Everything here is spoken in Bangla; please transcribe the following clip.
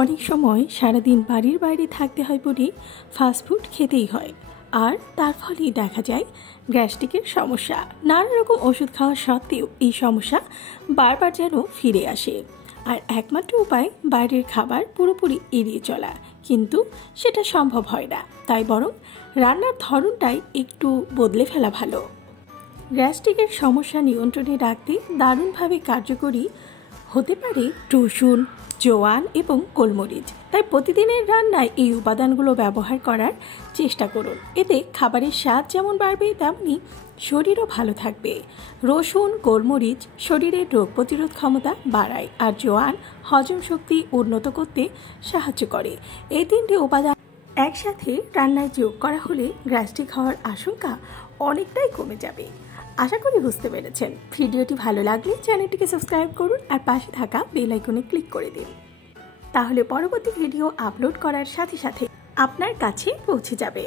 অনেক সময় সারাদিন বাড়ির বাইরে থাকতে হয় বলে ফাস্টফুড খেতেই হয়, আর তার ফলেই দেখা যায় গ্যাস্ট্রিকের সমস্যা। নানা রকম ওষুধ খাওয়া সত্ত্বেও এই সমস্যা বারবার যেন ফিরে আসে। আর একমাত্র উপায় বাইরের খাবার পুরোপুরি এড়িয়ে চলা, কিন্তু সেটা সম্ভব হয় না। তাই বরং রান্নার ধরনটাই একটু বদলে ফেলা ভালো। গ্যাস্ট্রিকের সমস্যা নিয়ন্ত্রণে রাখতে দারুণভাবে কার্যকরী হতে পারে রসুন, জোয়ান এবং গোলমরিচ। তাই প্রতিদিনের রান্নায় এই উপাদানগুলো ব্যবহার করার চেষ্টা করুন। এতে খাবারের স্বাদ যেমন বাড়বে, তেমনি শরীরও ভালো থাকবে। রসুন, গোলমরিচ শরীরের রোগ প্রতিরোধ ক্ষমতা বাড়ায়, আর জোয়ান হজম শক্তি উন্নত করতে সাহায্য করে। এই তিনটি উপাদান একসাথে রান্নায় যোগ করা হলে গ্যাস্ট্রিক হওয়ার আশঙ্কা অনেকটাই কমে যাবে। আশা করি বুঝতে পেরেছেন। ভিডিওটি ভালো লাগলে চ্যানেলটিকে সাবস্ক্রাইব করুন আর পাশে থাকা বেল আইকনে ক্লিক করে দিন। তাহলে পরবর্তী ভিডিও আপলোড করার সাথে সাথে আপনার কাছে পৌঁছে যাবে।